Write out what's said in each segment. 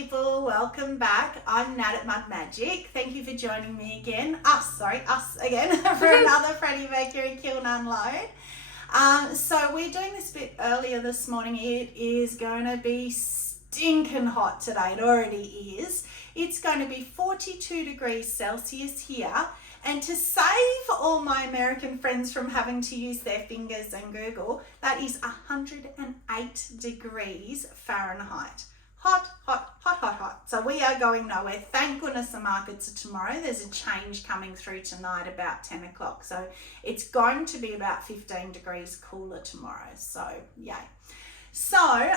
people, welcome back. I'm Nat at Mud Magic. Thank you for joining me again, us again for another Freddie Mercury kiln unload. So we're doing this a bit earlier this morning. It is going to be stinking hot today. It already is. It's going to be 42 degrees Celsius here. And to save all my American friends from having to use their fingers and Google, that is 108 degrees Fahrenheit. Hot, hot, hot, hot, hot. So we are going nowhere. Thank goodness the markets are tomorrow. There's a change coming through tonight about 10 o'clock. So it's going to be about 15 degrees cooler tomorrow. So yay. So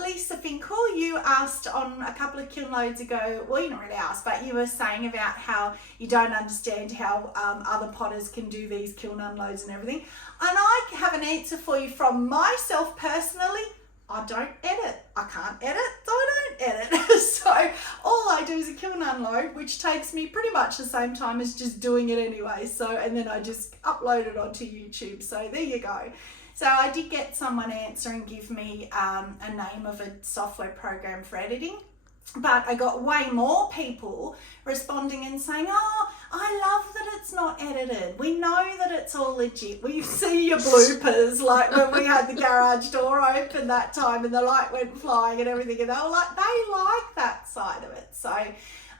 Lisa Finkel, you asked on a couple of kiln loads ago, well, you didn't really ask, but you were saying about how you don't understand how other potters can do these kiln unloads and everything. And I have an answer for you from myself personally. I don't edit. I can't edit, so I don't edit. So all I do is a kiln unload, which takes me pretty much the same time as just doing it anyway. So, and then I just upload it onto YouTube. So there you go. So I did get someone answer and give me a name of a software program for editing. But I got way more people responding and saying, oh, I love that it's not edited. We know that it's all legit. We see your bloopers, like when we had the garage door open that time and the light went flying and everything. And they were like, they like that side of it. So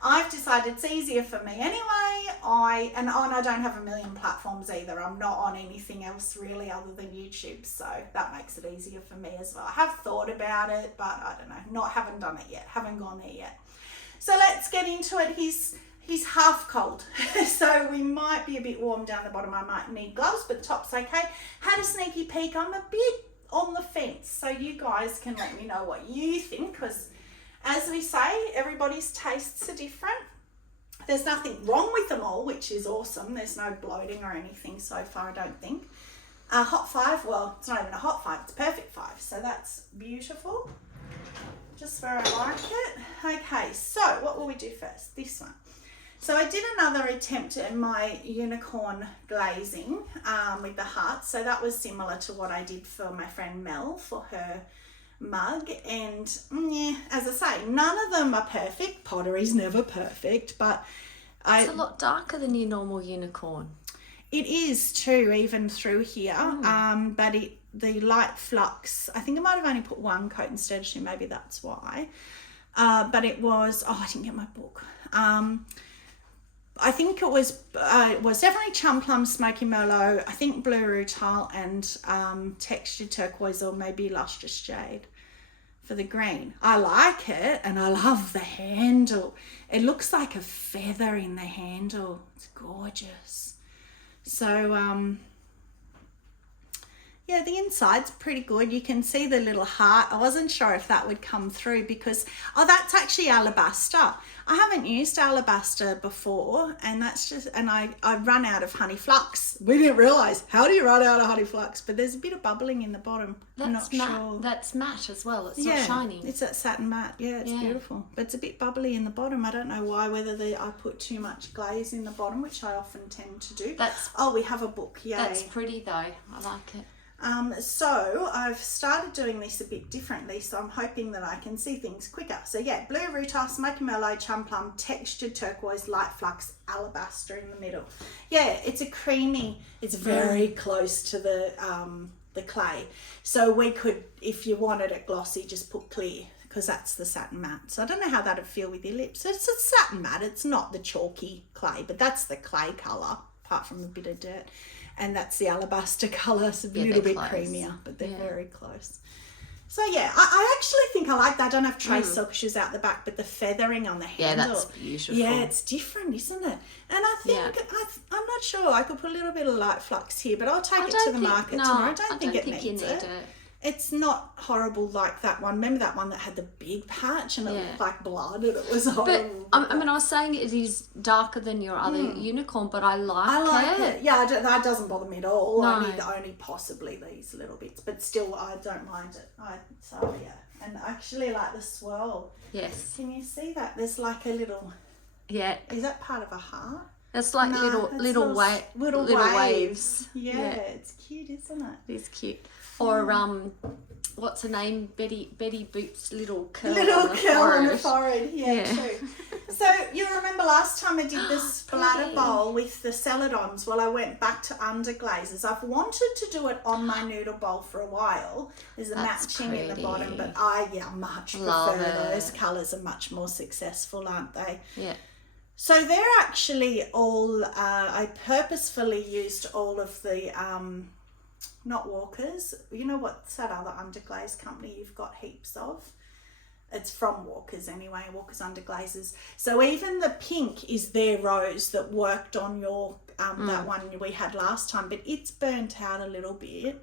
I've decided it's easier for me anyway. I don't have a million platforms either. I'm not on anything else really other than YouTube. So that makes it easier for me as well. I have thought about it, but I don't know. Haven't done it yet. Haven't gone there yet. So let's get into it. He's half cold. So we might be a bit warm down the bottom. I might need gloves, but the top's okay. Had a sneaky peek. I'm a bit on the fence. So you guys can let me know what you think, because as we say, everybody's tastes are different. There's nothing wrong with them all, which is awesome. There's no bloating or anything so far, I don't think. Hot 5, well, it's not even a hot 5, it's a perfect 5. So that's beautiful. Just where I like it. Okay, so what will we do first? This one. So I did another attempt at my unicorn glazing with the hearts. So that was similar to what I did for my friend Mel for her mug, and yeah, as I say, none of them are perfect. Pottery's never perfect, but it's a lot darker than your normal unicorn. It is too, even through here. But the light flux, I think I might have only put one coat instead of two, maybe that's why. But it was, I didn't get my book. I think it was definitely Chum Plum, Smoky Merlot, I think Blue Rutile, and Textured Turquoise or maybe Lustrous Jade for the green. I like it, and I love the handle. It looks like a feather in the handle. It's gorgeous. So yeah, the inside's pretty good. You can see the little heart. I wasn't sure if that would come through because, that's actually alabaster. I haven't used alabaster before, and that's just, and I run out of honey flux. We didn't realise, how do you run out of honey flux? But there's a bit of bubbling in the bottom. I'm not sure. That's matte as well. It's not shiny. It's that satin matte. Yeah, it's beautiful. But it's a bit bubbly in the bottom. I don't know why, whether I put too much glaze in the bottom, which I often tend to do. We have a book. Yay. That's pretty though. I like it. So I've started doing this a bit differently, so I'm hoping that I can see things quicker. So yeah, Blue Rutile, Smoky Merlot, Chum Plum, Textured Turquoise, Light Flux, Alabaster in the middle. Yeah, it's a creamy, it's very close to the clay. So we could, if you wanted it glossy, just put clear, because that's the satin matte. So I don't know how that'd feel with your lips. It's a satin matte, it's not the chalky clay, but that's the clay colour, apart from a bit of dirt. And that's the alabaster colour. It's a little bit creamier, but they're very close. So yeah, I actually think I like that. I don't have trace silkshoes out the back, but the feathering on the handle. Yeah, that's beautiful. Yeah, it's different, isn't it? And I think, I'm not sure, I could put a little bit of light flux here, but I'll take it to the market tomorrow. I don't think it needs it. It's not horrible like that one. Remember that one that had the big patch and it looked like blood and it was horrible. But I was saying it is darker than your other unicorn, but I like it. Yeah, that doesn't bother me at all. No. Only possibly these little bits, but still I don't mind it. And I actually like the swirl. Yes. Can you see that? There's like a little... Yeah. Is that part of a heart? It's like little waves. Yeah, it's cute, isn't it? It is cute. Or what's her name? Betty Boop's little curl on the forehead. Yeah, true. So you remember last time I did the splatter bowl with the celadons? Well, I went back to under glazes. I've wanted to do it on my noodle bowl for a while. There's a matching in the bottom, but I much prefer those colours. Are much more successful, aren't they? Yeah. So they're actually all. I purposefully used all of the. Not Walker's. You know what's that other underglaze company you've got heaps of? It's from Walker's anyway, Walker's Underglazes. So even the pink is their rose that worked on your that one we had last time, but it's burnt out a little bit.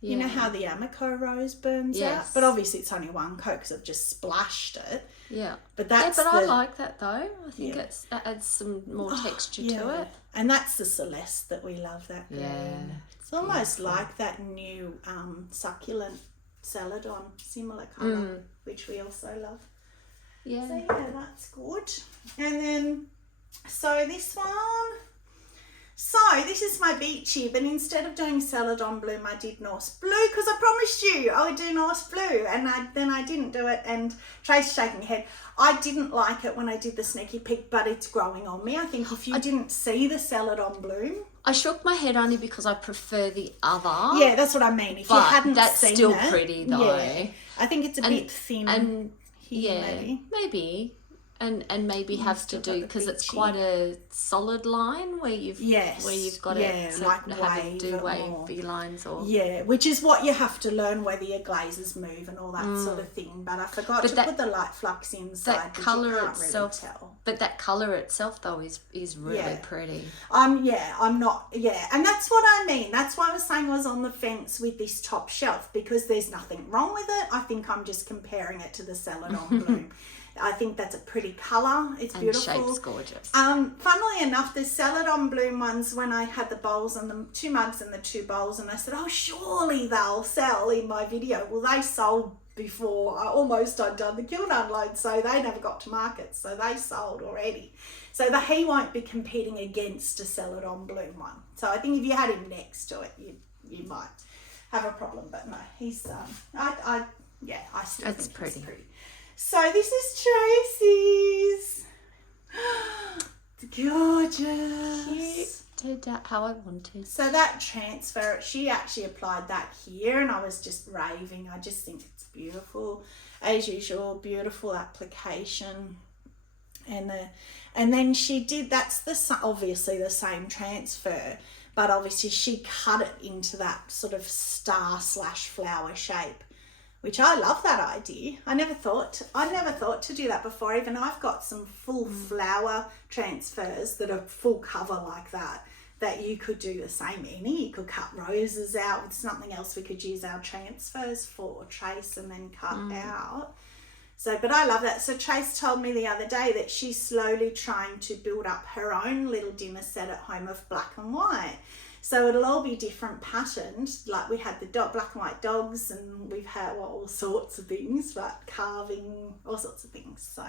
Yeah. You know how the amaco rose burns out? But obviously it's only one coat because I've just splashed it. Yeah. But that's I like that though. I think it adds some more texture to it. And that's the Celeste that we love, that green. Yeah. It's almost like that new succulent celadon, similar colour, which we also love. Yeah. So yeah, that's good. And then, so this one. So this is my beachy, but instead of doing celadon bloom, I did Norse blue because I promised you I would do Norse blue, and then I didn't do it. And Trace's shaking her head. I didn't like it when I did the sneaky peek, but it's growing on me. I think if you didn't see the celadon bloom, I shook my head only because I prefer the other. Yeah, that's what I mean. If you hadn't that's seen still it, pretty though. Yeah, I think it's a bit thin. And here, maybe. And maybe have to do because it's quite a solid line where you've got it to like have to do wavy lines or which is what you have to learn, whether your glazes move and all that sort of thing. But I forgot to put the light flux inside. That colour itself, really tell. But that colour itself though is really pretty. I'm not, and that's what I mean. That's why I was saying I was on the fence with this top shelf, because there's nothing wrong with it. I think I'm just comparing it to the celadon bloom. I think that's a pretty colour. It's beautiful. And shape's gorgeous. Funnily enough, the celadon bloom ones, when I had the bowls and the 2 mugs and the 2 bowls, and I said, oh, surely they'll sell in my video. Well, they sold before I'd done the kiln unload, so they never got to market. So they sold already. So he won't be competing against a celadon bloom one. So I think if you had him next to it, you might have a problem. But no, he's I still think it's pretty. So this is Tracy's. It's gorgeous. Cute. Did how I wanted. So that transfer, she actually applied that here, and I was just raving. I just think it's beautiful. As usual, beautiful application. And then she did, that's obviously the same transfer, but obviously she cut it into that sort of star/flower shape, which I love that idea. I never thought to do that before. Even I've got some full flower transfers that are full cover like that you could do the same in. You could cut roses out with something else we could use our transfers for, trace and then cut out. So, but I love that. So Trace told me the other day that she's slowly trying to build up her own little dinner set at home of black and white. So it'll all be different patterned. Like we had the black and white dogs, and we've had all sorts of things, like carving, all sorts of things. So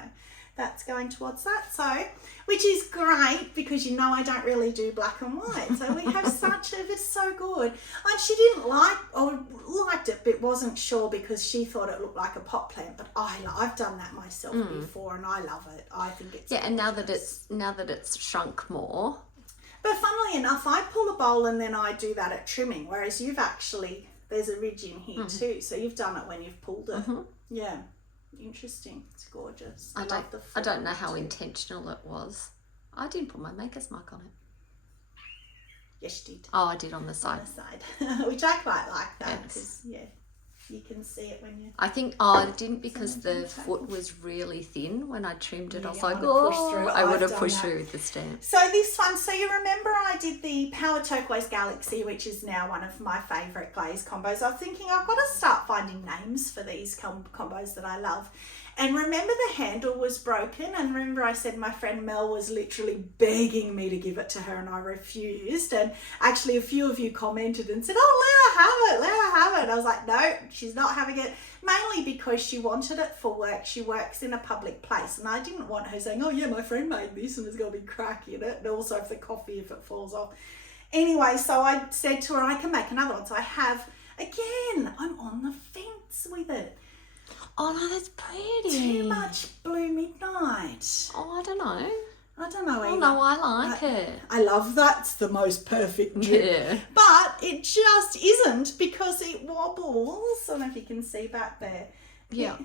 that's going towards that. So, which is great because you know I don't really do black and white. So we have it's so good. And she didn't liked it, but wasn't sure because she thought it looked like a pot plant. But I've done that myself before, and I love it. I think it's and now that it's shrunk more. But funnily enough, I pull a bowl and then I do that at trimming, whereas you've actually, there's a ridge in here too, so you've done it when you've pulled it. Yeah, interesting. It's gorgeous. I don't know how intentional it was. I didn't put my maker's mark on it. Yes, you did. Oh, I did on the side. Which I quite like that because, you can see it when you... I think, I didn't because the foot was really thin when I trimmed it. I was like, I would have pushed through with the stamp. So this one, so you remember I did the Power Turquoise Galaxy, which is now one of my favourite glaze combos. I was thinking I've got to start finding names for these combos that I love. And remember the handle was broken, and remember I said my friend Mel was literally begging me to give it to her and I refused, and actually a few of you commented and said, oh, let her have it. I was like, no, She's not having it, mainly because she wanted it for work. She works in a public place, and I didn't want her saying, oh yeah, my friend made this and there's got to be crack in it, and also if the coffee, if it falls off. Anyway, so I said to her, I can make another one. So I have, again, I'm on the fence with it. Oh no, that's pretty. Too much Blue Midnight. Oh, I don't know. I don't know either. Oh no, I like it. I love that. It's the most perfect drip. Yeah. But it just isn't, because it wobbles. I don't know if you can see back there. Yeah.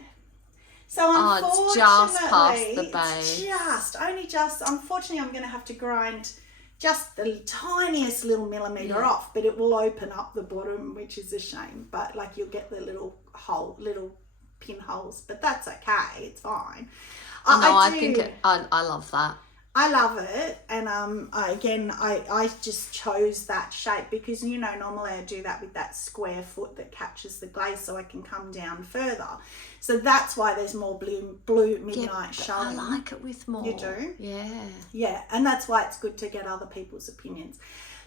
So unfortunately, it's just past the base. Unfortunately, I'm going to have to grind just the tiniest little millimetre off, but it will open up the bottom, which is a shame. But like, you'll get the little pinholes, but that's okay. It's fine. I think I love that. I love it, and I just chose that shape because, you know, normally I do that with that square foot that catches the glaze so I can come down further. So that's why there's more blue midnight showing. I like it with more. You do? Yeah. Yeah, and that's why it's good to get other people's opinions.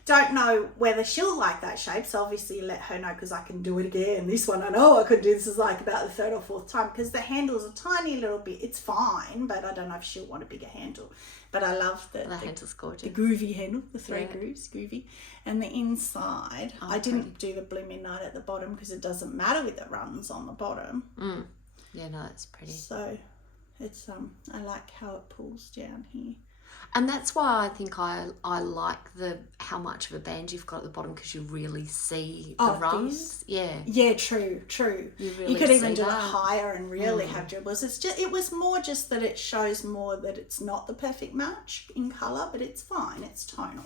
Don't know whether she'll like that shape, so obviously let her know, because I can do it again. This one I know I could do. This is like about the third or fourth time, because the handle's a tiny little bit. It's fine, but I don't know if she'll want a bigger handle. But I love the handle's gorgeous. The groovy handle, the three grooves, groovy. And the inside, I didn't do the Blue Midnight at the bottom because it doesn't matter with the runs on the bottom. Yeah, no, it's pretty. So it's I like how it pulls down here. And that's why I think I like how much of a band you've got at the bottom, because you really see the runs. Yeah. Yeah, true. You could even do it higher and really have dribbles. It was more just that it shows more that it's not the perfect match in colour, but it's fine. It's tonal.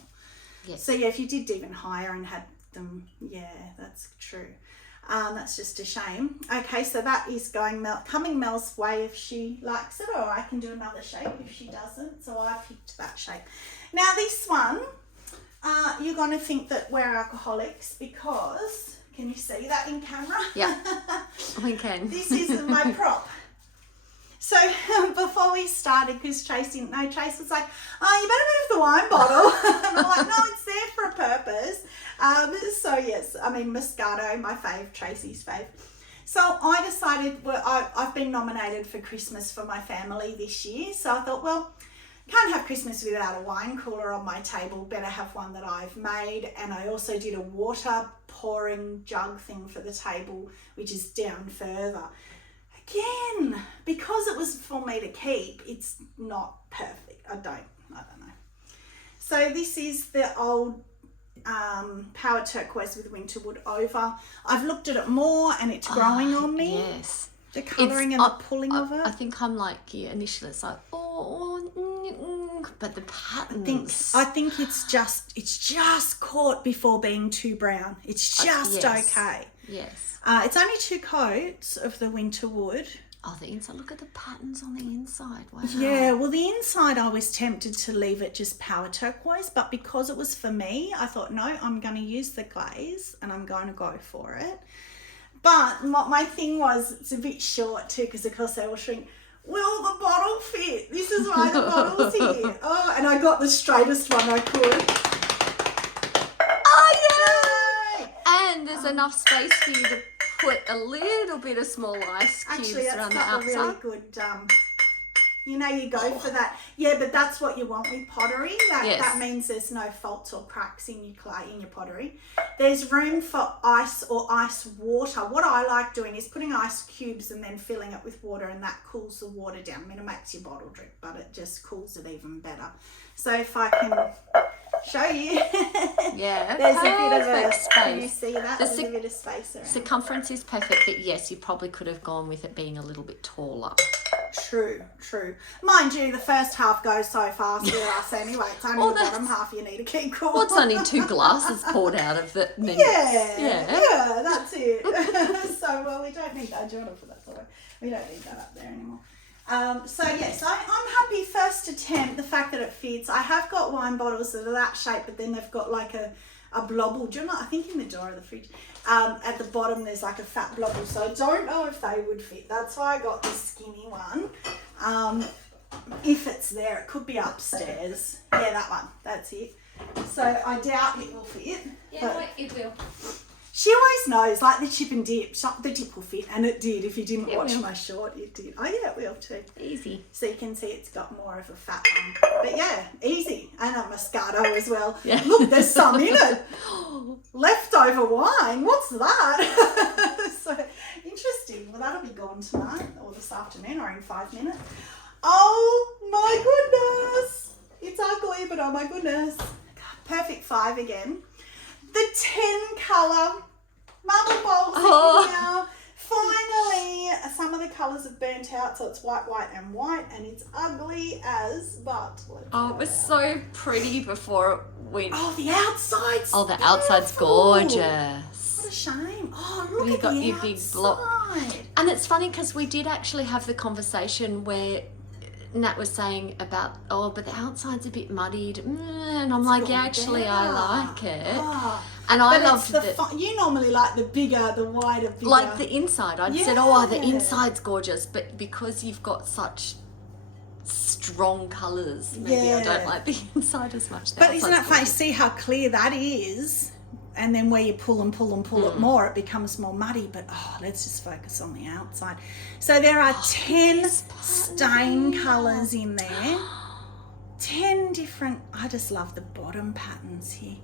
Yeah. So yeah, if you did even higher and had them, yeah, that's true. That's just a shame. Okay, so that is coming Mel's way if she likes it, or I can do another shape if she doesn't. So I picked that shape. Now this one, you're going to think that we're alcoholics because, can you see that in camera? Yeah, we can. This is my prop. So before we started, because Chase didn't know, Chase was like, oh, you better move the wine bottle. And I'm like, no, it's there for a purpose. So yes, I mean, Moscato, my fave, Tracy's fave. So I decided, I've been nominated for Christmas for my family this year. So I thought, well, can't have Christmas without a wine cooler on my table. Better have one that I've made. And I also did a water pouring jug thing for the table, which is down further. Again, because it was for me to keep, it's not perfect. I don't know. So this is the old Power Turquoise with Winterwood over. I've looked at it more and it's growing on me. Yes. The colouring and the pulling of it. I think I'm like you. Initially it's like, but the patterns. I think it's just caught before being too brown. It's just okay. Yes. It's only 2 coats of the Winterwood. Oh, the inside. Look at the patterns on the inside. Wow. Yeah, well, the inside I was tempted to leave it just Power Turquoise, but because it was for me, I thought, no, I'm going to use the glaze and I'm going to go for it. But my thing was, it's a bit short too, because of course they will shrink. Will the bottle fit? This is why the bottle's here. Oh, and I got the straightest one I could. Oh, yeah! And there's enough space for you to put a little bit of small ice cubes around the outside. Actually, that's got a really good, you go for that. Yeah, but that's what you want with pottery. That means there's no faults or cracks in your clay, in your pottery. There's room for ice or ice water. What I like doing is putting ice cubes and then filling it with water, and that cools the water down. I mean, it makes your bottle drip, but it just cools it even better. So if I can show you. Yeah, there's a bit of a space. Can you see that? There's a bit of space around. Circumference is perfect, but yes, you probably could have gone with it being a little bit taller. True. Mind you, the first half goes so fast with us anyway. It's only the bottom half you need to keep cool. Well, it's only 2 glasses poured out of it. Yeah, that's it. So, well, we don't need that. Do you want to put that away? We don't need that up there anymore. So yes, I'm happy first attempt, the fact that it fits. I have got wine bottles that are that shape, but then they've got like a blobble. Do you know, I think in the door of the fridge, at the bottom there's like a fat blobble, so I don't know if they would fit. That's why I got the skinny one. If it's there, it could be upstairs. Yeah, that one, that's it. So I doubt it will fit. Yeah, it will. She always knows, like the chip and dip. The dip will fit, and it did. If you didn't watch my short, it did. Oh yeah, it will too. Easy. So you can see it's got more of a fat one. But yeah, easy. And a Moscato as well. Yeah. Look, there's some in it. Leftover wine. What's that? So interesting. Well, that'll be gone tonight or this afternoon or in 5 minutes. Oh my goodness. It's ugly, but oh my goodness. Perfect 5 again. The 10 colour marble bowls now. Finally, some of the colours have burnt out, so it's white, white and white, and it's ugly as but. Oh, it was so pretty before it went. Oh, the outside's Oh, the outside's gorgeous. What a shame. Oh, look You at got the your outside. big block. And it's funny because we did actually have the conversation where Nat was saying about, but the outside's a bit muddied. And I'm like, yeah, actually, I like it. Oh, and I loved that. You normally like the bigger, the wider, bigger. Like the inside. I'd said, the inside's gorgeous. But because you've got such strong colours, maybe I don't like the inside as much. But isn't it funny? See how clear that is? And then where you pull and pull and pull it more, it becomes more muddy. But let's just focus on the outside. So there are 10 stain colours in there. 10 different, I just love the bottom patterns here.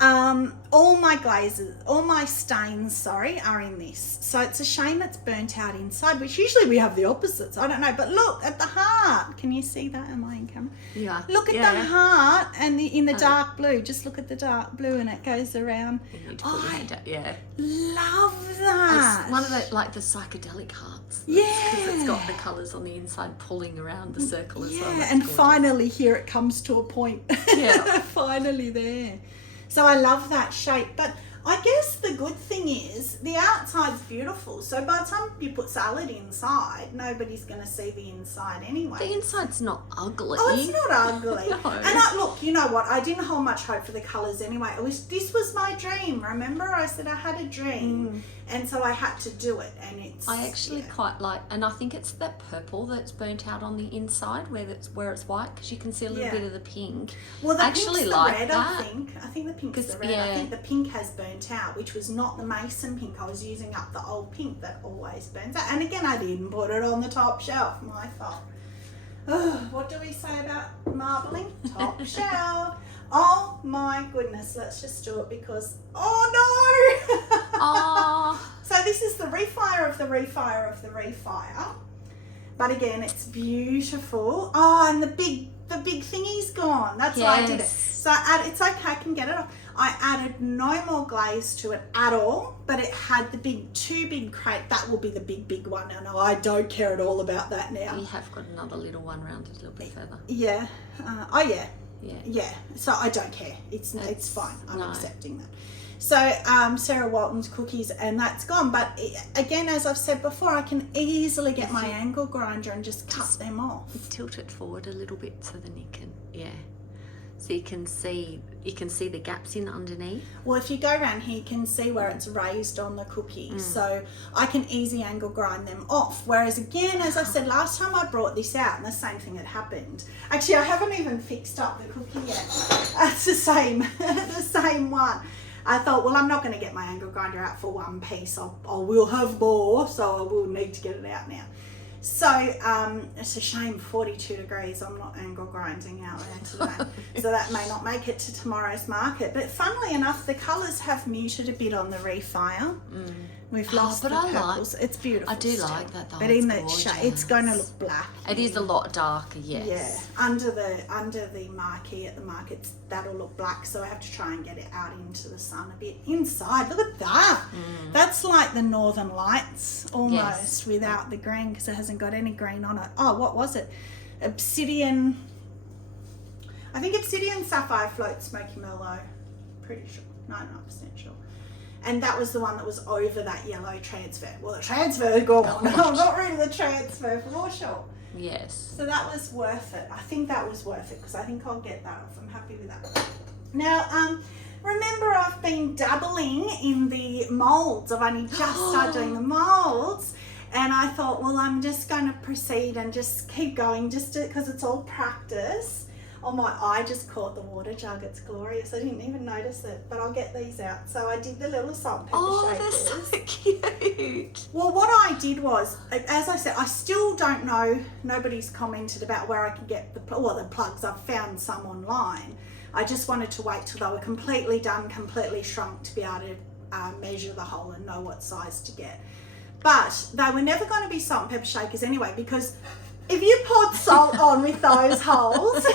All my glazes, all my stains, are in this. So it's a shame it's burnt out inside, which usually we have the opposites. I don't know, but look at the heart. Can you see that? Am I in camera? Yeah. Look at the heart and in the dark blue. Just look at the dark blue and it goes around. You need to put your hand out. Yeah. Love that. It's one of the psychedelic hearts. Yeah. Because it's got the colours on the inside pulling around the circle as well. Yeah, and finally here it comes to a point. Yeah. Finally there. So I love that shape, but I guess the good thing is the outside's beautiful. So by the time you put salad inside, nobody's going to see the inside anyway. The inside's not ugly. Oh, it's not ugly. No. And look, you know what? I didn't hold much hope for the colours anyway. This was my dream. Remember, I said I had a dream, and so I had to do it. And I actually quite like, and I think it's that purple that's burnt out on the inside where it's white, because you can see a little bit of the pink. Well, the actually pink's the like red, that. I think the pink's the red. Yeah. I think the pink has burnt out, which was not the mason pink. I was using up the old pink that always burns out. And again, I didn't put it on the top shelf. My fault. What do we say about marbling? Top shelf. Oh my goodness, let's just do it because, oh no! Oh. So this is the refire of the refire of the refire. But again, it's beautiful. Oh, and the big thingy's gone. That's why I did it. So it's okay, I can get it off. I added no more glaze to it at all, but it had the two big crate. That will be the big one. And I don't care at all about that now. We have got another little one round a little bit further. Yeah. Yeah. So I don't care. It's fine. I'm accepting that. So Sarah Walton's cookies, and that's gone. But again, as I've said before, I can easily get my angle grinder and just cut them off. Tilt it forward a little bit so then you can, so you can see the gaps in underneath. Well, if you go around here, you can see where it's raised on the cookie. So I can easy angle grind them off. Whereas again, as I said, last time I brought this out and the same thing had happened. Actually, I haven't even fixed up the cookie yet. It's the same one. I thought, well, I'm not going to get my angle grinder out for one piece. I will have more, so I will need to get it out now. So it's a shame, 42 degrees. I'm not angle grinding out there today. So that may not make it to tomorrow's market. But funnily enough, the colours have muted a bit on the refire. We've lost the purples. It's beautiful. I do like that though. But in the shade, it's going to look black. It is a lot darker, yes. Yeah, under the marquee at the markets, that'll look black. So I have to try and get it out into the sun a bit. Inside, look at that. That's like the Northern Lights almost without the green, because it hasn't got any green on it. Oh, what was it? Obsidian. I think Obsidian Sapphire Float Smoky Merlot. Pretty sure. 99% sure. And that was the one that was over that yellow transfer. Well, the transfer is gone. I'm not rid of the transfer for sure. Yes. So that was worth it. I think that was worth it because I think I'll get that off. I'm happy with that. Now, remember I've been dabbling in the moulds. I've only just started doing the moulds. And I thought, well, I'm just going to proceed and just keep going just because it's all practice. Oh my eye just caught the water jug. It's glorious. I didn't even notice it, but I'll get these out. So I did the little salt and pepper shakers. Oh, they're so cute. Well, what I did was, as I said, I still don't know, nobody's commented about where I can get the plugs. I've found some online. I just wanted to wait till they were completely done, completely shrunk to be able to measure the hole and know what size to get. But they were never going to be salt and pepper shakers anyway, because if you poured salt on with those holes,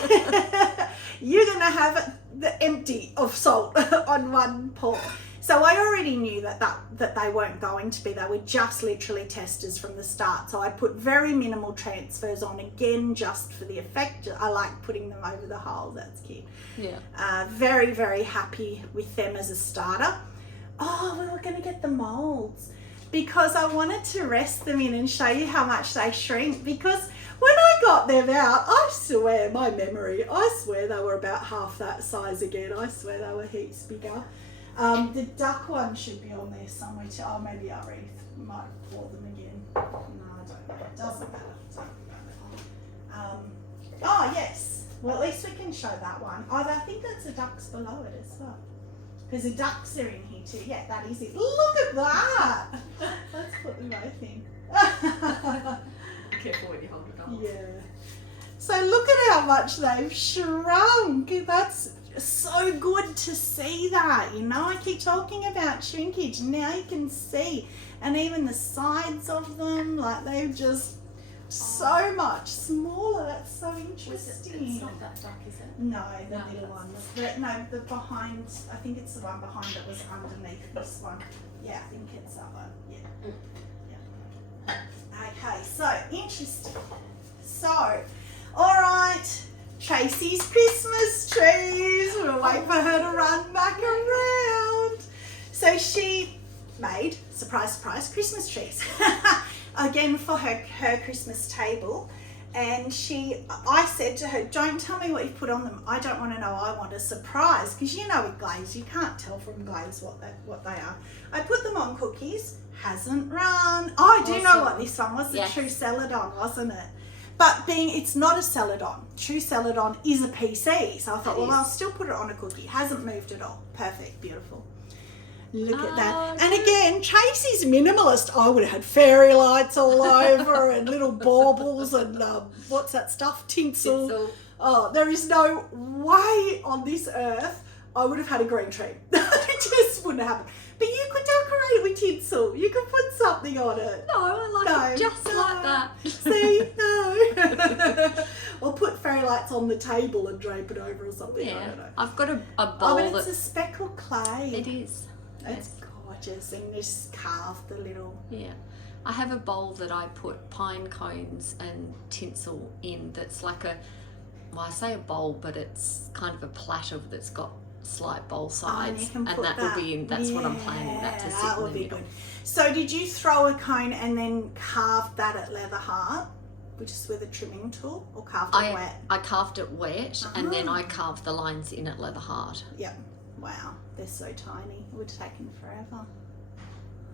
you're going to have the empty of salt on one pour. So I already knew that they weren't going to be. They were just literally testers from the start. So I put very minimal transfers on, again, just for the effect. I like putting them over the hole. That's cute. Yeah. Very, very happy with them as a starter. Oh, we were going to get the molds because I wanted to rest them in and show you how much they shrink, because when I got them out, I swear, my memory, I swear they were about half that size again. I swear they were heaps bigger. The duck one should be on there somewhere too. Oh, maybe I might pour them again. No, I don't know. It doesn't matter. Oh, yes. Well, at least we can show that one. Oh, I think that's the ducks below it as well. Because the ducks are in here too. Yeah, that is it. Look at that. Let's put them both in. Careful when you hold it up. Yeah. So look at how much they've shrunk. That's so good to see that. You know, I keep talking about shrinkage. Now you can see. And even the sides of them, like they've just so much smaller. That's so interesting. It's not that duck, is it? No, the little ones. The behind, I think it's the one behind that was underneath this one. Yeah, I think it's that one. Yeah. Okay, so interesting. So, all right, Tracy's Christmas trees. We'll wait for her to run back around. So she made, surprise, surprise, Christmas trees. Again for her Christmas table. And I said to her, don't tell me what you put on them. I don't want to know. I want a surprise. Because you know with glaze, you can't tell from glaze what they are. I put them on cookies. Hasn't run. Oh, I do know what this one was. The True Celadon, wasn't it? But it's not a Celadon. True Celadon is a PC. So I thought, well, I'll still put it on a cookie. Hasn't moved at all. Perfect. Beautiful. Look at that. And again, Tracy's minimalist. I would have had fairy lights all over and little baubles and what's that stuff? Tinsel. Oh, there is no way on this earth I would have had a green tree. It just wouldn't happen. But you could decorate it with tinsel. You could put something on it. No, I like it just like that. See? No. Or put fairy lights on the table and drape it over or something. Yeah. I don't know. I've got a bowl. Oh, but it's a speckled clay. It is. It's gorgeous, and just carved the little. Yeah, I have a bowl that I put pine cones and tinsel in. That's like I say a bowl, but it's kind of a platter that's got slight bowl sides, and that will be in. That's what I'm planning that to sit that in would the be middle. good. So, did you throw a cone and then carve that at leather heart, which is with a trimming tool, or carved it wet? I carved it wet, and then I carved the lines in at leather heart. Yep. Wow, they're so tiny. It would have taken forever.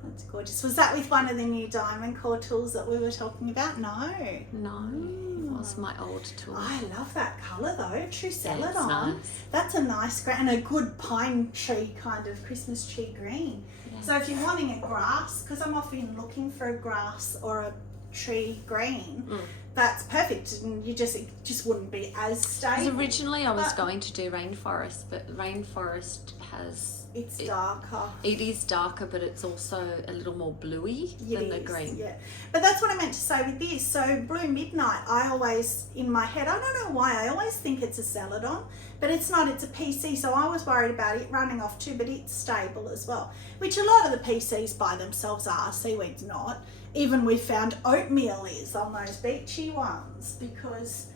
That's gorgeous. Was that with one of the new diamond core tools that we were talking about? No. No, it was my old tool. I love that colour though. True Celadon. It's nice. That's a nice green and a good pine tree kind of Christmas tree green. Yeah. So if you're wanting a grass, because I'm often looking for a grass or a tree green, that's perfect, and it just wouldn't be as stable. Because originally I was going to do rainforest, but rainforest has darker. It is darker, but it's also a little more bluey than the green. Yeah, but that's what I meant to say with this. So Blue Midnight, I always in my head, I don't know why, I always think it's a Celadon, but it's not. It's a PC. So I was worried about it running off too, but it's stable as well, which a lot of the PCs by themselves are. Seaweed's not. Even we found oatmeal is on those beachy ones, because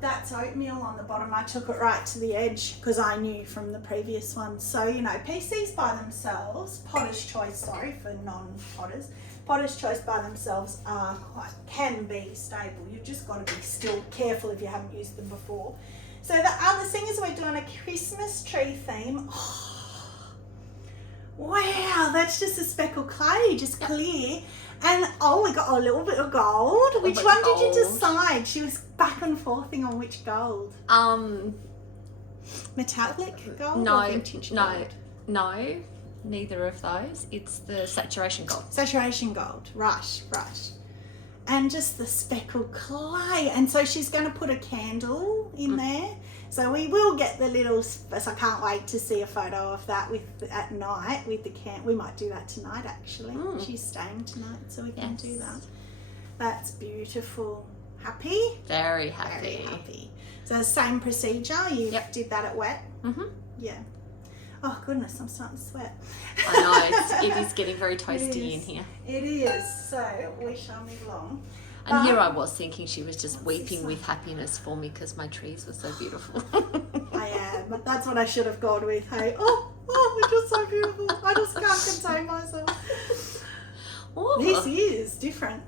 that's oatmeal on the bottom. I took it right to the edge because I knew from the previous one. So, you know, PCs by themselves, Potter's Choice, sorry, for non-potters, Potter's Choice by themselves can be stable. You've just got to be still careful if you haven't used them before. So the other thing is we're doing a Christmas tree theme. Wow, that's just a speckled clay, just clear. And we got a little bit of gold. Which one did you decide? She was back and forthing on which gold. Metallic gold? No, or vintage gold? no, neither of those. It's the saturation gold. Saturation gold, right. And just the speckled clay. And so she's going to put a candle in there. So we will get the little, so I can't wait to see a photo of that at night with the we might do that tonight actually. She's staying tonight, so we can do that. That's beautiful. Happy? Very happy. Very happy. So the same procedure, you did that at wet? Mm-hmm. Yeah. Oh goodness, I'm starting to sweat. I know, it is getting very toasty in here. It is, so we shall move along. And here I was thinking she was just weeping with happiness for me because my trees were so beautiful. I am, but that's what I should have gone with, hey. It's just so beautiful. I just can't contain myself. Ooh. This is different.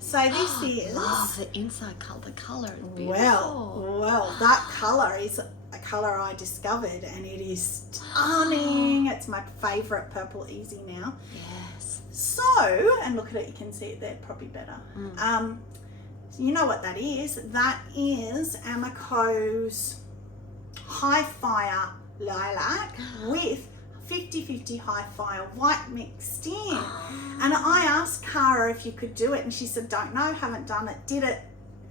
So this is... love the inside colour. The colour is beautiful. Well, that colour is a colour I discovered and it is stunning. It's my favourite purple easy now. Yes. So, and look at it, you can see it there probably better. So you know what that is? That is Amaco's High Fire Lilac with 50-50 High Fire White mixed in. And I asked Cara if you could do it and she said, don't know, haven't done it. Did it?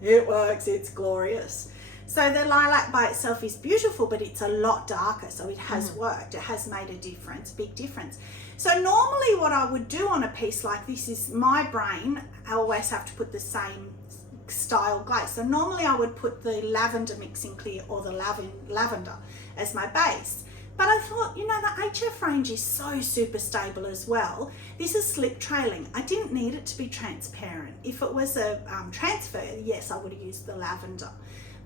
It works, it's glorious. So the lilac by itself is beautiful, but it's a lot darker, so it has worked. It has made a difference, big difference. So normally what I would do on a piece like this is my brain, I always have to put the same style glaze. So normally I would put the lavender mixing clear or the lavender as my base. But I thought, you know, the HF range is so super stable as well. This is slip trailing. I didn't need it to be transparent. If it was a transfer, yes, I would have used the lavender.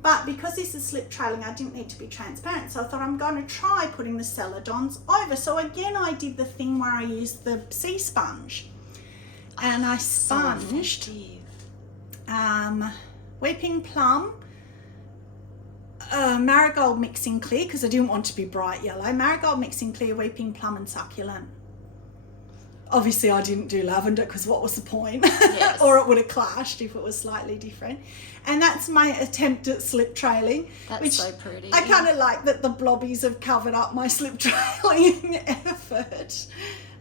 But because this is slip trailing, I didn't need to be transparent. So I thought I'm going to try putting the celadons over. So again, I did the thing where I used the sea sponge. And I sponged Weeping Plum, Marigold Mixing Clear, because I didn't want to be bright yellow. Marigold Mixing Clear, Weeping Plum and Succulent. Obviously I didn't do lavender because what was the point? Yes. Or it would have clashed if it was slightly different. And that's my attempt at slip trailing. That's so pretty. I kind of like that the blobbies have covered up my slip trailing effort.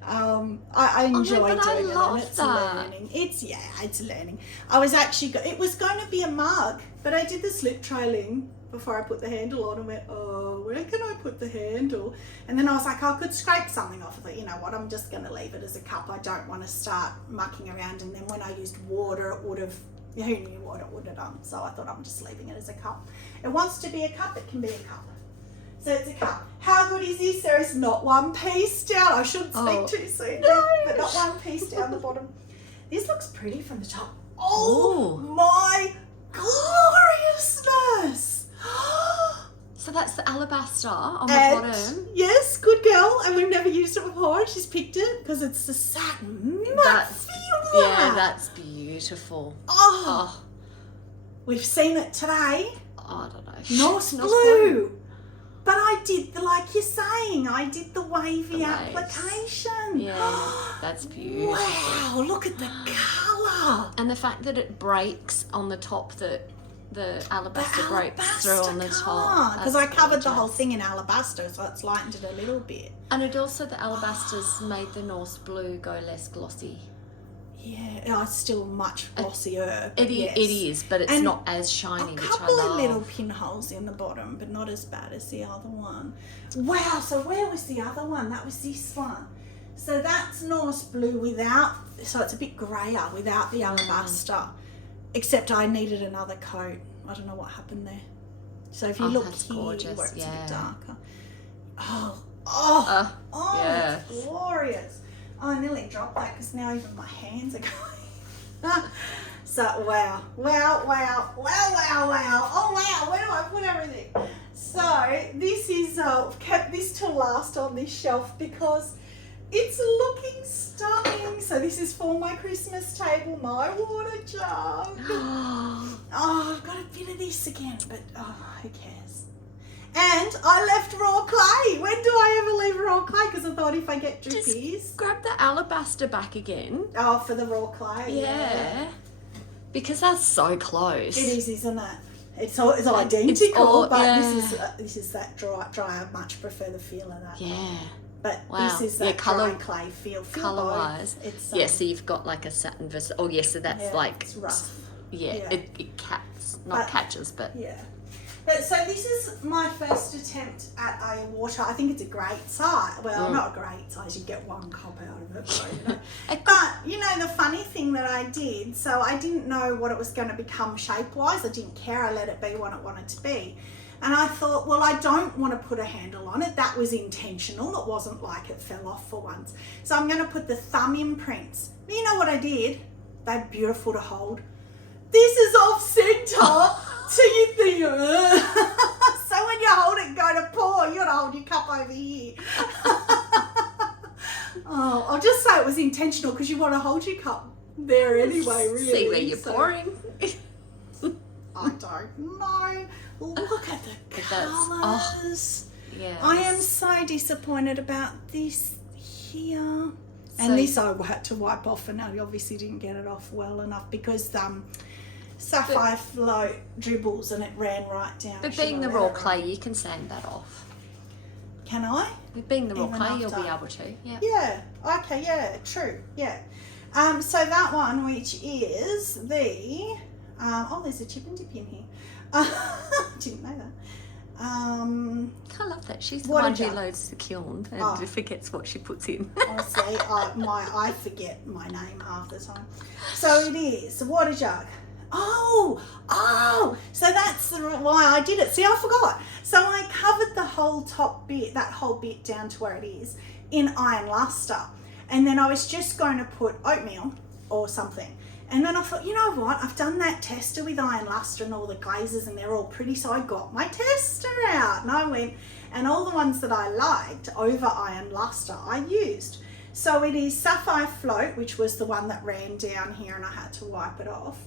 I enjoy doing it and it's learning. It's learning. I was actually, it was going to be a mug, but I did the slip trailing before I put the handle on and went, where can I put the handle? And then I was like, I could scrape something off of it. You know what, I'm just going to leave it as a cup. I don't want to start mucking around. And then when I used water, it would have, who knew what it would have done? So I thought I'm just leaving it as a cup. It wants to be a cup, it can be a cup. So it's a cup. How good is this? There is not one piece down. I shouldn't speak too soon, but not one piece down the bottom. This looks pretty from the top. Oh my gloriousness! So that's the alabaster on the bottom. Yes, good girl. And we've never used it before. She's picked it because it's the satin matte feel. Yeah, that's beautiful. We've seen it today. I don't know. Norse blue. But I did, like you're saying, I did the wavy application. Yeah, that's beautiful. Wow, look at the colour. And the fact that it breaks on the top, that the alabaster breaks through on the top. Because I covered the whole thing in alabaster, so it's lightened it a little bit. And it also, the alabasters made the Norse blue go less glossy. Yeah, it's still much glossier. It is, but it's not as shiny, which I love. A couple of little pinholes in the bottom, but not as bad as the other one. Wow, so where was the other one? That was this one. So that's Norse blue without, so it's a bit greyer without the alabaster. Except I needed another coat. I don't know what happened there. So if you look here, gorgeous. where it's a bit darker. Yeah. It's glorious. Oh, I nearly dropped that because now even my hands are going. So, wow. Oh, wow, where do I put everything? So, this is, kept this to last on this shelf because it's looking stunning. So, this is for my Christmas table, my water jug. I've got a bit of this again, but who cares? And I left raw clay. When do I ever leave raw clay? Because I thought if I get drippies. Just grab the alabaster back again. Oh, for the raw clay. Yeah. Because that's so close. It is, isn't it? It's identical, but yeah. this is that dry. I much prefer the feel of that. Yeah. But Wow. this is that colour, dry clay feel. Colour wise. It's so you've got like a satin versus. Oh yes, so that's like it's rough. Yeah, Yeah. It catches, but yeah. But so this is my first attempt at a water. I think it's a great size. Well, not a great size. You get one cup out of it. So, you know. But you know the funny thing that I did. So I didn't know what it was going to become shape wise. I didn't care. I let it be what it wanted to be. And I thought, well, I don't want to put a handle on it. That was intentional. It wasn't like it fell off for once. So I'm going to put the thumb imprints. You know what I did? They're beautiful to hold. This is off centre. So you think, so when you hold it and go to pour, you got to hold your cup over here. Oh, I'll just say it was intentional because you want to hold your cup there anyway, really. See where you're pouring. I don't know. Look at the colours. Yeah. I am so disappointed about this here. And this I had to wipe off, and I obviously didn't get it off well enough because sapphire float dribbles and it ran right down. But being the raw clay, you can sand that off. Can I? With being the raw Even clay, after? you'll be able to. Yeah. Yeah. Okay. Yeah. True. Yeah. So that one, which is the there's a chip and dip in here. Didn't know that. I love that. She's the Water one who jar. loads the kiln and forgets what she puts in. Honestly, I forget my name half the time. So it is a water jug. Oh, so that's why I did it. See, I forgot. So I covered the whole top bit, that whole bit down to where it is, in iron luster. And then I was just going to put oatmeal or something. And then I thought, you know what? I've done that tester with iron luster and all the glazes and they're all pretty. So I got my tester out and I went, and all the ones that I liked over iron luster, I used. So it is Sapphire Float, which was the one that ran down here and I had to wipe it off.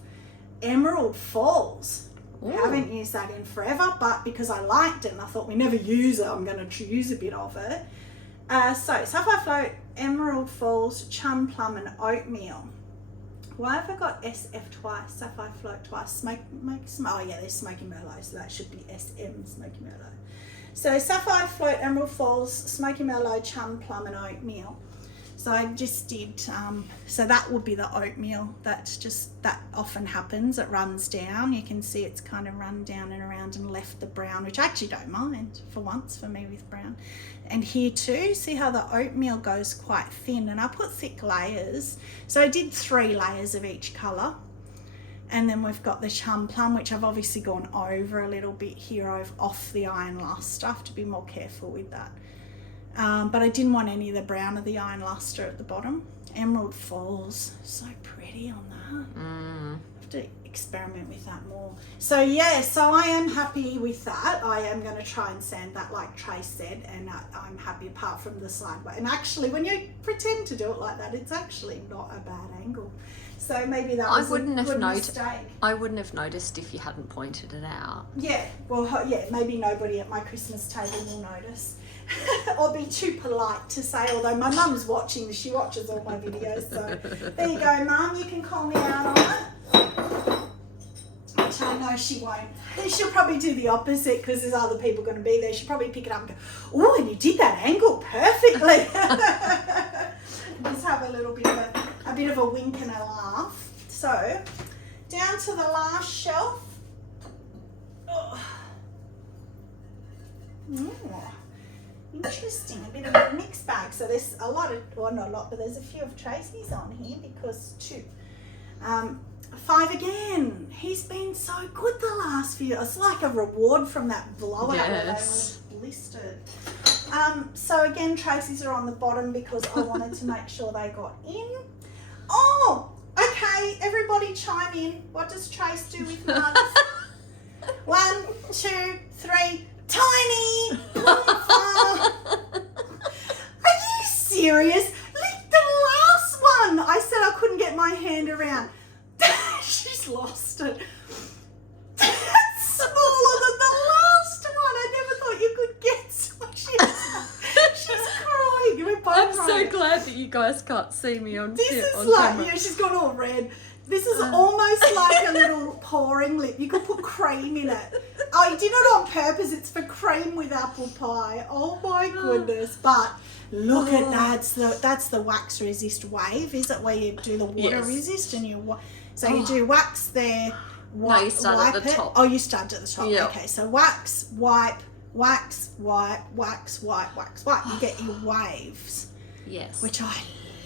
Emerald Falls. Ooh. Haven't used that in forever, but because I liked it and I thought we never use it, I'm going to use a bit of it. So Sapphire Float, Emerald Falls, Chum Plum and Oatmeal. Why have I got SF twice, Sapphire Float twice? There's Smoky Merlot, so that should be SM, Smoky Merlot. So Sapphire Float, Emerald Falls, Smoky Merlot, Chum Plum and Oatmeal. So I just did, so that would be the oatmeal. That often happens. It runs down. You can see it's kind of run down and around and left the brown, which I actually don't mind for once for me with brown. And here too, see how the oatmeal goes quite thin, and I put thick layers. So I did 3 layers of each colour. And then we've got the Chum Plum, which I've obviously gone over a little bit here off the iron luster. I have to be more careful with that. But I didn't want any of the brown of the iron luster at the bottom. Emerald Falls, so pretty on that. I have to experiment with that more. So yeah, so I am happy with that. I am going to try and sand that like Trace said, and I'm happy apart from the sideway. And actually, when you pretend to do it like that, it's actually not a bad angle. So maybe that was a good mistake. I wouldn't have noticed if you hadn't pointed it out. Yeah, well, yeah, maybe nobody at my Christmas table will notice. Or be too polite to say, although my mum's watching this, she watches all my videos, so there you go, Mum, you can call me out on it. Which I know she won't. She'll probably do the opposite because there's other people going to be there. She'll probably pick it up and go, oh, and you did that angle perfectly. Just have a little bit of a wink and a laugh. So, down to the last shelf. Oh. Interesting, a bit of a mixed bag. So there's a lot of, well not a lot, but there's a few of Tracy's on here because 2. 5 again. He's been so good the last few. It's like a reward from that blowout where they were blistered. So again, Tracy's are on the bottom because I wanted to make sure they got in. Oh, okay, everybody chime in. What does Trace do with mugs? 1, 2, 3. Tiny! Are you serious? Like the last one I said I couldn't get my hand around. She's lost it. That's smaller than the last one. I never thought you guys can't see me on This tip, is on like, camera. you know, she's got all red. This is almost like a little pouring lip. You could put cream in it. I did it on purpose. It's for cream with apple pie. Oh my goodness. But look at that's the wax resist wave, is it? Where you do the water resist and you so you do wax there. No, you start at the top. Oh, you start at the top. Yeah. Okay, so wax, wipe, wax, wipe, wax, wipe, wax, wipe. You get your waves. Yes. Which I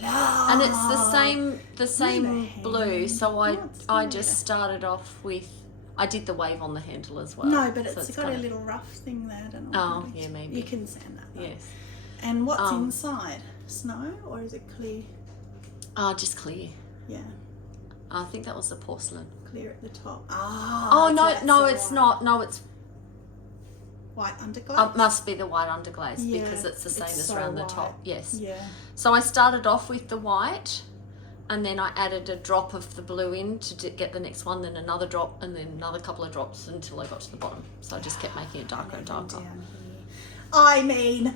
love. And it's the same blue. So I just started off with, I did the wave on the handle as well. No, but so it's got a little rough thing there. I don't know. Oh, yeah, maybe. You can sand that though. Yes. And what's inside? Snow or is it clear? Just clear. Yeah. I think that was the porcelain. Clear at the top. No, it's not. No, it's white underglaze. Must be the white underglaze because it's the same as so around the white. top. Yes. Yeah. So I started off with the white, and then I added a drop of the blue in to get the next one, then another drop, and then another couple of drops until I got to the bottom. So I just kept making it darker and darker. I mean,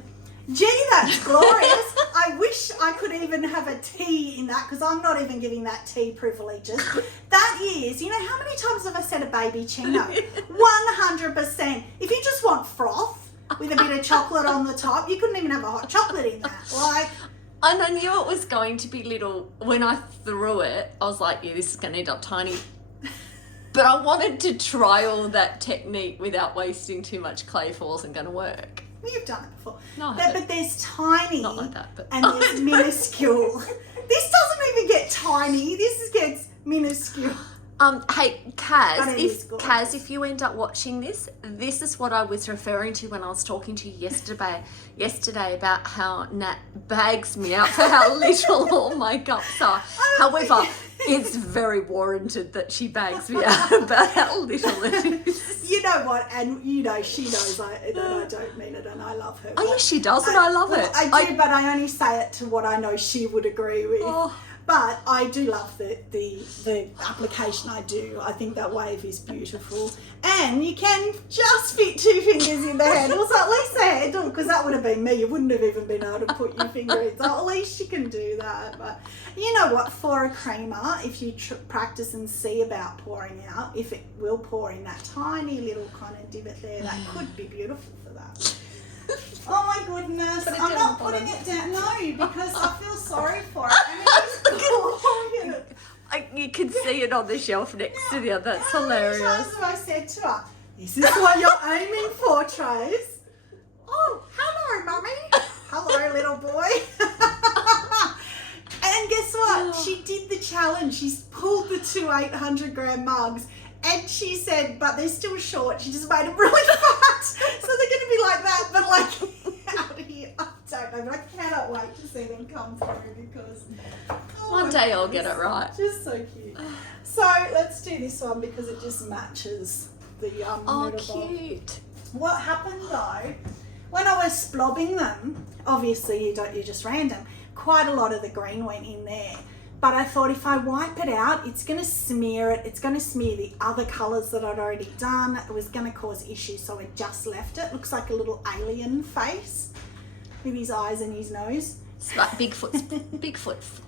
gee, that's glorious. I wish I could even have a tea in that because I'm not even giving that tea privileges. That is, you know, how many times have I said a baby chino? 100%. If you just want froth with a bit of chocolate on the top, you couldn't even have a hot chocolate in that. Like, And I knew it was going to be little. When I threw it, I was like, yeah, this is going to end up tiny. But I wanted to try all that technique without wasting too much clay if it wasn't going to work. you've done it before. No, but there's tiny. Not like that, but... And there's minuscule. This doesn't even get tiny. This gets minuscule. Hey, Kaz, if you end up watching this is what I was referring to when I was talking to you yesterday about how Nat bags me out for how little all my cups are. However, it's very warranted that she bags me out about how little it is. You know what? And you know, she knows that I don't mean it and I love her. Oh, yes, she does, and I love it. I do, but I only say it to what I know she would agree with. Oh. But I do love the application I do. I think that wave is beautiful. And you can just fit 2 fingers in the handle. So at least the handle, because that would have been me. You wouldn't have even been able to put your finger in. So at least you can do that. But you know what? For a creamer, if you practice and see about pouring out, if it will pour in that tiny little kind of divot there, that could be beautiful for that. Oh my goodness, I'm not putting it down, no, because I feel sorry for it. And it is You can see it on the shelf next to the other. That's hilarious. How many times have I said to her, this is what you're aiming for, Trace? Oh, hello, Mummy. Hello, little boy. And guess what? She did the challenge. She's pulled the 2 800-gram mugs. And she said, but they're still short. She just made them really fat. So they're going to be like that, but like out here. I don't know, but I cannot wait to see them come through because... One day I'll get it right. Just so cute. So let's do this one because it just matches the Oh, little cute. bowl. What happened though, when I was splobbing them, obviously you're just random, quite a lot of the green went in there. But I thought if I wipe it out, it's going to smear it. It's going to smear the other colours that I'd already done. It was going to cause issues, so I just left it. Looks like a little alien face with his eyes and his nose. It's like Bigfoot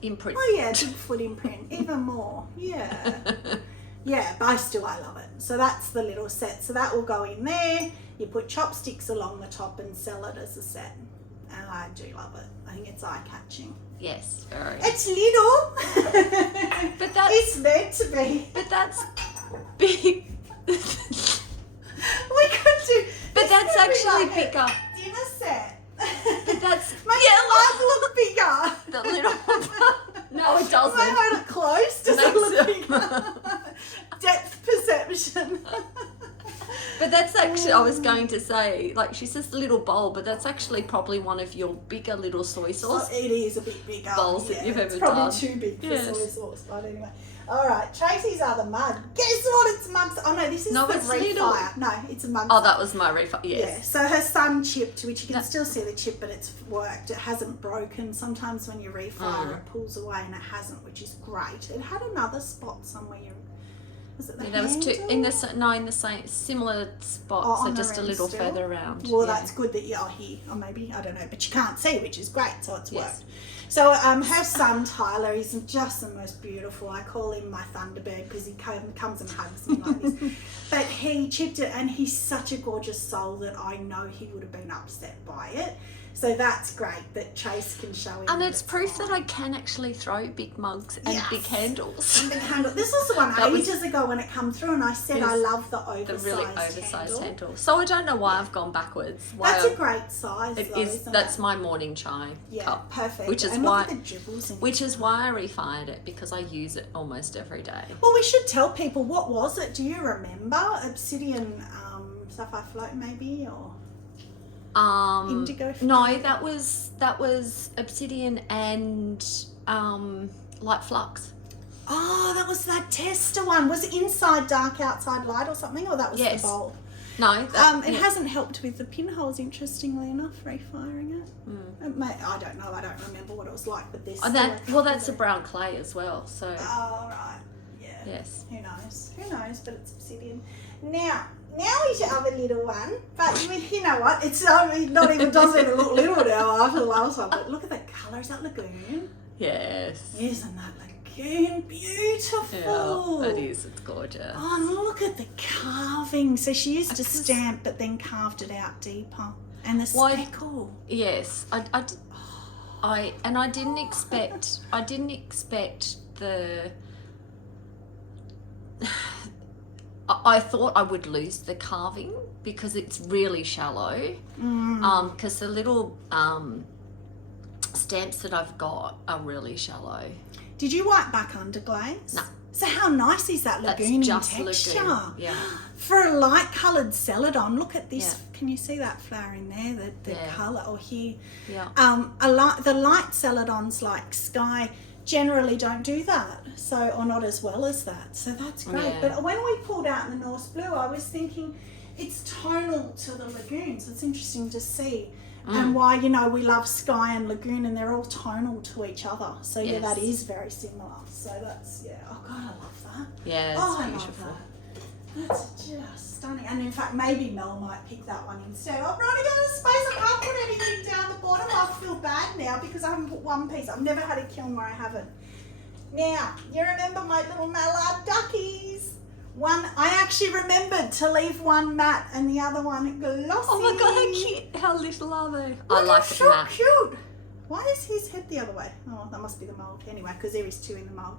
imprint. Oh yeah, Bigfoot imprint, even more. Yeah. Yeah, but I love it. So that's the little set. So that will go in there. You put chopsticks along the top and sell it as a set. And I do love it. I think it's eye-catching. Yes, very. It's little. But that's... It's meant to be. But that's big. We could do... But that's actually like bigger. Dinner set. But that's... Make it look bigger. The little... No, it doesn't. If I hold it close, does it look bigger? Depth perception. But that's actually, I was going to say, like she says little bowl, but that's actually probably one of your bigger little soy sauce. It is a bit bigger. Bowls that you've ever it's probably done. Too big for Yes. soy sauce, but anyway. All right, Tracy's are the mug. Guess what? It's mugs. Oh no, this is the it's little. refire. No, it's a mug. Oh, that was my refire. Yeah. Yes. So her sun chipped, which you can still see the chip, but it's worked. It hasn't broken. Sometimes when you refire, it pulls away, and it hasn't, which is great. It had another spot somewhere. Was it the There was two handle? in the same similar spot, Oh, so on the just a rim little still? further around. Well, yeah. that's good that you're here, or maybe, I don't know, but you can't see, which is great, so it's Yes. worked. So her son Tyler is just the most beautiful. I call him my Thunderbird because he comes and hugs me like this. But he chipped it, and he's such a gorgeous soul that I know he would have been upset by it. So that's great that Chase can show him. And it's proof that I can actually throw big mugs and big handles. And the candle. This was the one ages ago when it came through, and I said I love the oversized really oversized handle. So I don't know why I've gone backwards. That's a great size. That's my morning chai cup. Perfect. Which is and why look at the dribbles in which is why I refired it, because I use it almost every day. Well, we should tell people, what was it? Do you remember? Obsidian sapphire float maybe, or indigo float? No, that was obsidian and light flux. Oh, that was that tester one. Was it inside dark, outside light or something? Or that was the bowl? No. It hasn't helped with the pinholes, interestingly enough, refiring it. I don't know. I don't remember what it was like, but this. That's a brown clay as well. So. Oh, right. Yeah. Yes. Who knows? Who knows? But it's obsidian. Now we should have a little one. But you know what? It's not even doesn't look little now after the last one. But look at the colour. Is that Lagoon? Yes. Isn't that Lagoon beautiful? Yeah, it is. It's gorgeous. Oh, and look at the carving. So she used to stamp, but then carved it out deeper. And the speckle. Yes, I didn't expect. I didn't expect the. I thought I would lose the carving because it's really shallow. Because the little stamps that I've got are really shallow. Did you white back under glaze? No. So how nice is that Lagoon in texture? Lagoon. Yeah. For a light coloured celadon, look at this. Yeah. Can you see that flower in there? The colour, or here? Yeah. The light celadons like Sky generally don't do that, so, or not as well as that. So that's great. Yeah. But when we pulled out the Norse Blue, I was thinking it's tonal to the Lagoon. So it's interesting to see. And why, we love Sky and Lagoon, and they're all tonal to each other. So yeah, that is very similar. So that's, oh God, I love that. Yeah, it's beautiful. That's just stunning. And in fact, maybe Mel might pick that one instead. I'm running out of space. I can't put anything down the bottom. I feel bad now because I haven't put one piece. I've never had a kiln where I haven't. Now, you remember my little mallard duckies? One, I actually remembered to leave one matte and the other one glossy. Oh my God, how cute. How little are they? I like it so matte. Cute. Why is his head the other way? Oh, that must be the mould. Anyway, because there is two in the mould.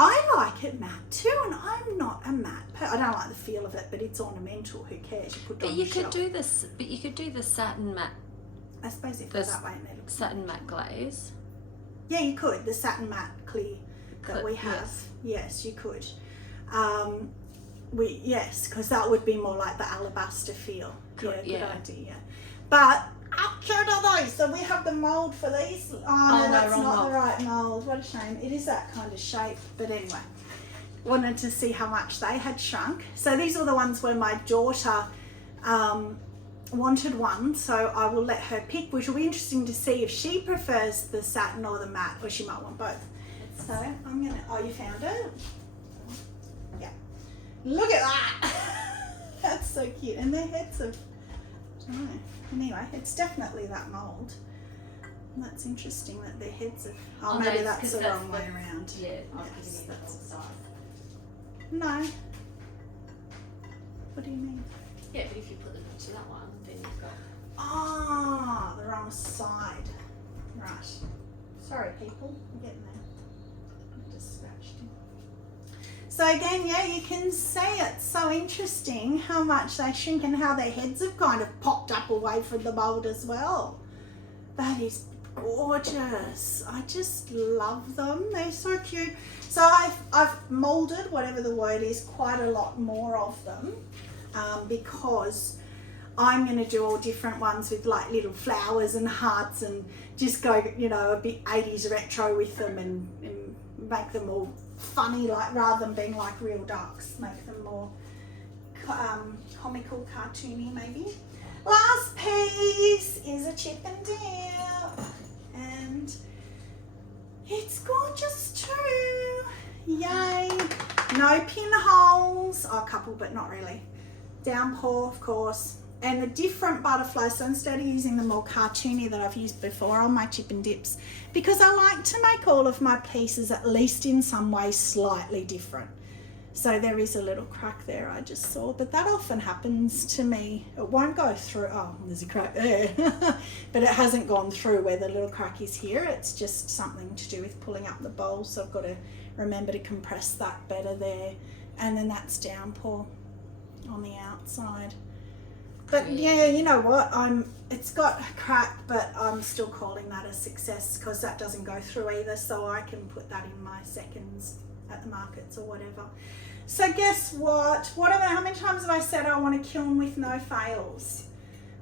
I like it matte too, and I'm not a matte I don't like the feel of it, but it's ornamental. Who cares? You put it on your shelf. But you could do the satin matte. I suppose if that way, it looks satin matte glaze. Yeah, you could. The satin matte clear that we have. Yes, you could. Because that would be more like the alabaster feel. Good idea. But after those, so we have the mould for these. Oh no, that's not the right mould. What a shame. It is that kind of shape. But anyway, wanted to see how much they had shrunk. So these are the ones where my daughter wanted one. So I will let her pick, which will be interesting to see if she prefers the satin or the matte, or she might want both. So I'm going to, you found it? Yeah. Look at that. That's so cute. And their heads of, I don't know. Anyway, it's definitely that mould. And that's interesting that their heads are, maybe that's the wrong way around. Yeah, yes, that's no. What do you mean? Yeah, but if you put them into that one, then you've got... the wrong side. Right. Sorry, people. I'm getting there. I just scratched him. So again, you can see it's so interesting how much they shrink and how their heads have kind of popped up away from the mould as well. That is gorgeous. I just love them. They're so cute. So I've moulded, whatever the word is, quite a lot more of them because I'm going to do all different ones with like little flowers and hearts and just go, a bit 80s retro with them and make them all funny, like rather than being like real ducks, make them more comical, cartoony maybe. Last piece is a chip and dip, and it's gorgeous too. Yay! No pinholes. A couple, but not really. Downpour, of course. and a different butterfly. So instead of using the more cartoony that I've used before on my chip and dips, because I like to make all of my pieces at least in some way slightly different. So there is a little crack there I just saw, but that often happens to me. It won't go through. Oh, there's a crack there. But it hasn't gone through where the little crack is here. It's just something to do with pulling up the bowl. So I've got to remember to compress that better there. And then that's downpour on the outside. But yeah, you know what? It's got a crack, but I'm still calling that a success because that doesn't go through either. So I can put that in my seconds at the markets or whatever. So guess what? How many times have I said I want a kiln with no fails?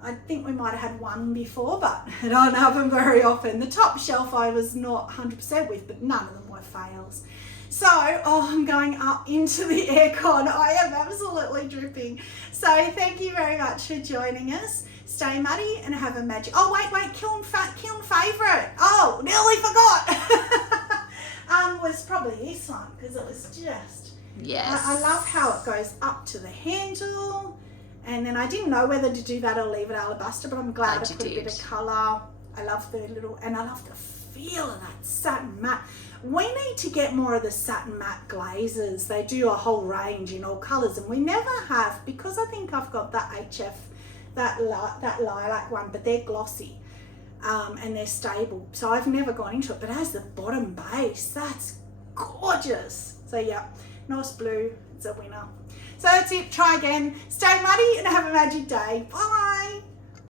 I think we might have had one before, but I don't have them very often. The top shelf I was not 100% with, but none of them were fails. So, I'm going up into the aircon. I am absolutely dripping. So thank you very much for joining us. Stay muddy and have a magic. Oh, wait, kiln favourite. Oh, nearly forgot. Was probably this one because it was just... Yes. I love how it goes up to the handle. And then I didn't know whether to do that or leave it alabaster, but I'm glad I put a bit of colour. I love the and I love the feel of that satin matte. We need to get more of the satin matte glazes. They do a whole range in all colours, and we never have, because I think I've got that HF, that lilac one, but they're glossy and they're stable. So I've never gone into it, but as the bottom base, that's gorgeous. So yeah, nice blue, it's a winner. So that's it, try again, stay muddy and have a magic day. Bye.